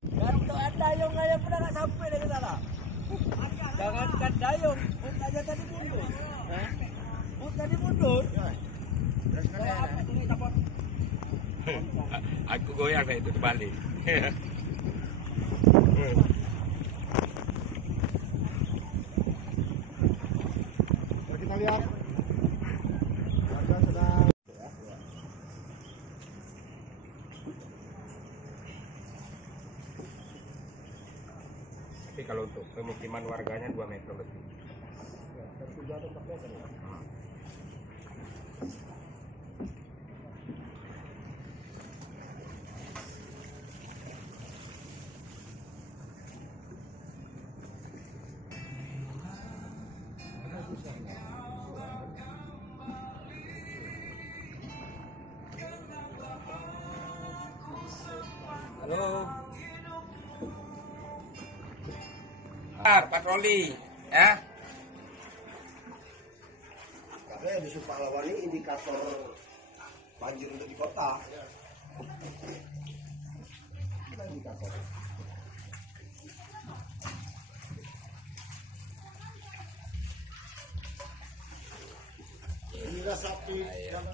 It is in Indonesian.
Gantungan dayung aja pernah nggak sampai dari sana. Jangankan dayung, Ut aja tadi mundur. Ut tadi mundur. Aku goyang deh itu kembali. Kita lihat. Warga sedang Tapi kalau untuk pemukiman warganya 2 meter lebih. dari 3 atau 4 meter ya. Halo. Patroli, ya. Karena di Pahlawan ini indikator banjir untuk di kota. Kita indikator. Inilah sapi yang